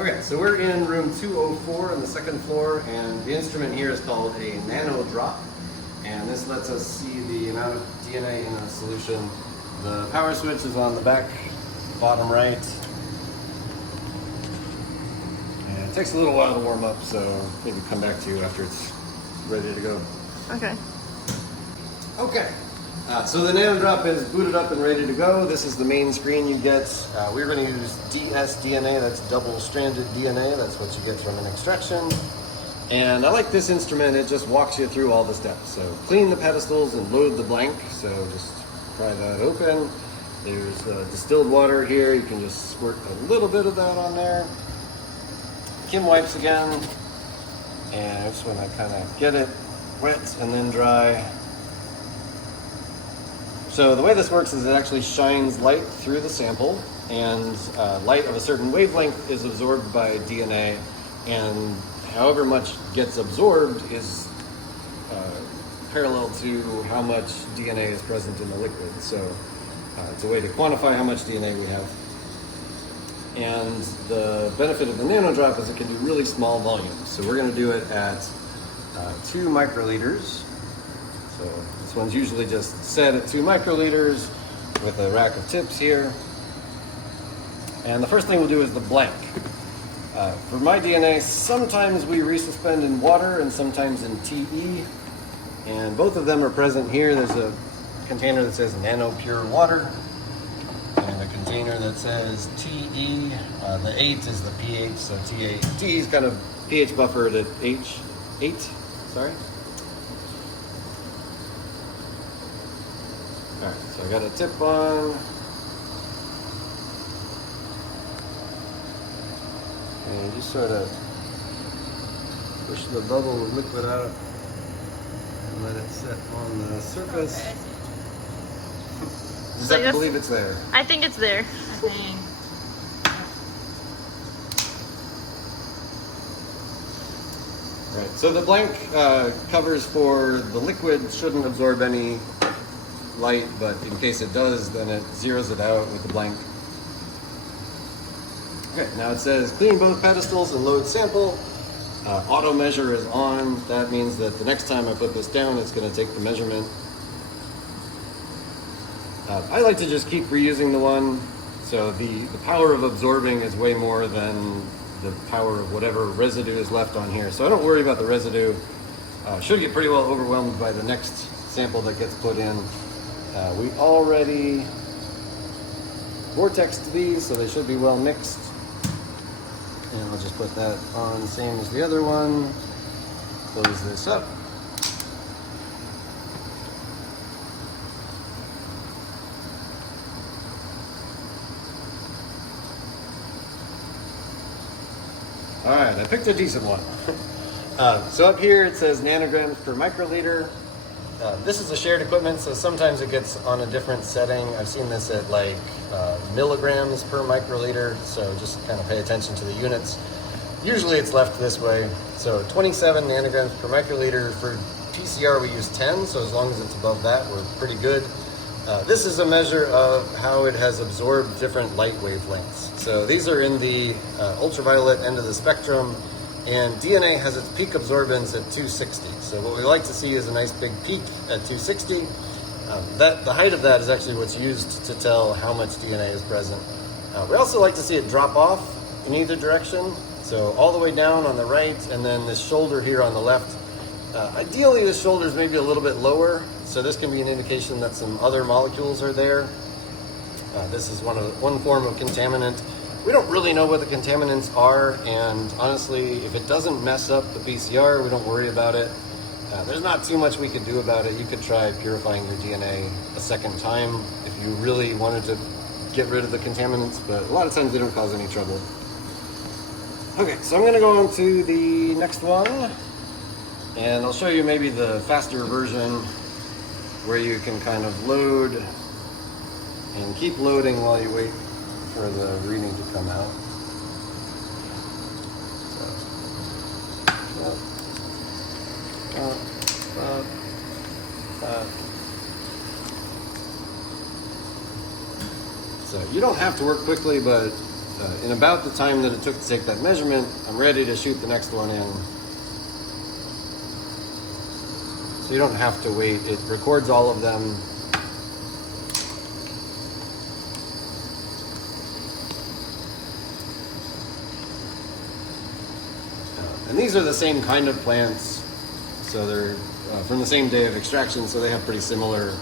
Okay, so we're in room 204 on the second floor, and the instrument here is called a nano drop, and this lets us see the amount of DNA in a solution. The power switch is on the back, bottom right, and it takes a little while to warm up, so maybe come back to you after it's ready to go. Okay. Okay. So the nano drop is booted up and ready to go. This is the main screen you get. We're going to use dsDNA, that's double-stranded DNA. That's what you get from an extraction. And I like this instrument, it just walks you through all the steps. So clean the pedestals and load the blank. So just pry that open. There's distilled water here. You can just squirt a little bit of that on there. Kim wipes again. And I just want to kind of get it wet and then dry. So the way this works is it actually shines light through the sample, and light of a certain wavelength is absorbed by DNA, and however much gets absorbed is parallel to how much DNA is present in the liquid. So it's a way to quantify how much DNA we have. And the benefit of the nano drop is it can do really small volumes. So we're going to do it at 2 microliters. So this one's usually just set at 2 microliters with a rack of tips here. And the first thing we'll do is the blank. For my DNA, sometimes we resuspend in water and sometimes in TE. And both of them are present here. There's a container that says nano pure water and a container that says TE. The 8 is the pH, so TE is kind of pH buffered at H8, sorry. Alright, so I got a tip on. And just sort of push the bubble of liquid out and let it set on the surface. Okay. Does So that believe it's there? I think it's there. Right, so the blank covers for the liquid shouldn't absorb any light, but in case it does, then it zeroes it out with the blank. Okay, now it says clean both pedestals and load sample. Auto measure is on. That means that the next time I put this down, it's going to take the measurement. I like to just keep reusing the one. So the power of absorbing is way more than the power of whatever residue is left on here. So I don't worry about the residue. Should get pretty well overwhelmed by the next sample that gets put in. We already vortexed these, so they should be well mixed. And I'll just put that on, same as the other one. Close this up. All right, I picked a decent one. So up here it says nanograms per microliter. This is a shared equipment, so sometimes it gets on a different setting. I've seen this at like milligrams per microliter, so just kind of pay attention to the units. Usually it's left this way. So 27 nanograms per microliter. For PCR we use 10, so as long as it's above that, we're pretty good. This is a measure of how it has absorbed different light wavelengths. So these are in the ultraviolet end of the spectrum, and DNA has its peak absorbance at 260. So what we like to see is a nice big peak at 260. The height of that is actually what's used to tell how much DNA is present. We also like to see it drop off in either direction. So all the way down on the right, and then this shoulder here on the left. Ideally, the shoulder is maybe a little bit lower, so this can be an indication that some other molecules are there. This is one form of contaminant. We don't really know what the contaminants are, and honestly, if it doesn't mess up the PCR, we don't worry about it. There's not too much we could do about it. You could try purifying your DNA a second time if you really wanted to get rid of the contaminants, but a lot of times they don't cause any trouble. Okay, so I'm going to go on to the next one, and I'll show you maybe the faster version where you can kind of load and keep loading while you wait for the reading to come out. So you don't have to work quickly, but in about the time that it took to take that measurement, I'm ready to shoot the next one in. So you don't have to wait. It records all of them. And these are the same kind of plants, so they're from the same day of extraction, so they have pretty similar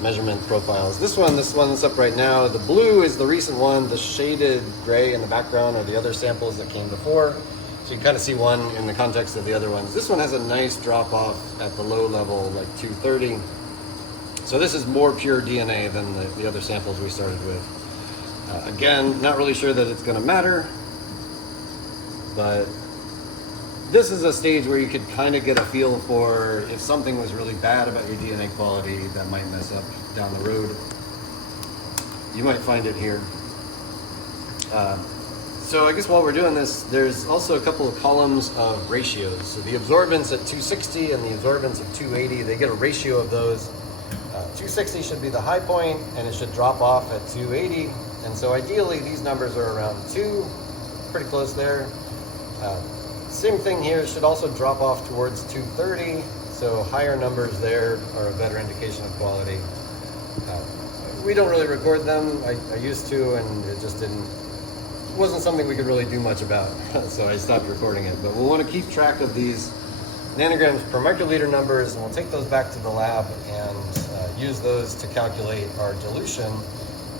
measurement profiles. This one that's up right now, the blue is the recent one, the shaded gray in the background are the other samples that came before. So you kind of see one in the context of the other ones. This one has a nice drop off at the low level, like 230. So this is more pure DNA than the other samples we started with. Again, not really sure that it's going to matter, but this is a stage where you could kind of get a feel for if something was really bad about your DNA quality that might mess up down the road. You might find it here. So I guess while we're doing this, there's also a couple of columns of ratios. So the absorbance at 260 and the absorbance at 280, they get a ratio of those. 260 should be the high point and it should drop off at 280. And so ideally these numbers are around 2, pretty close there. Same thing here, should also drop off towards 230, so higher numbers there are a better indication of quality. We don't really record them. I used to, and it just wasn't something we could really do much about, so I stopped recording it. But we'll want to keep track of these nanograms per microliter numbers, and we'll take those back to the lab and use those to calculate our dilution.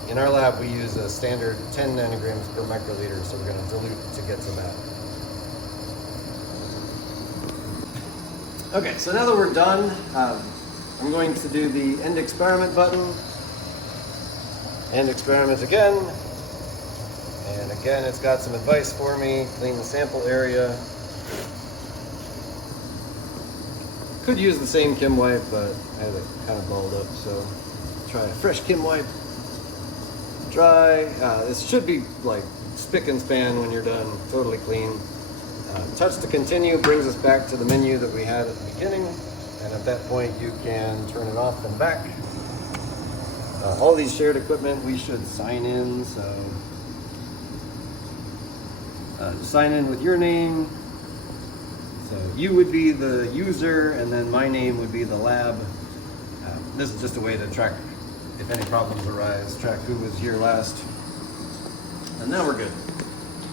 In our lab, we use a standard 10 nanograms per microliter, so we're going to dilute to get to that. Okay, so now that we're done, I'm going to do the end experiment button. End experiment again. And again, it's got some advice for me. Clean the sample area. Could use the same Kim wipe, but I have it kind of balled up, so try a fresh Kim wipe. Dry. This should be like spick and span when you're done, totally clean. Touch to continue brings us back to the menu that we had at the beginning, and at that point you can turn it off and back. All these shared equipment we should sign in, so sign in with your name. So you would be the user and then my name would be the lab. This is just a way to track if any problems arise, track who was here last. And now we're good.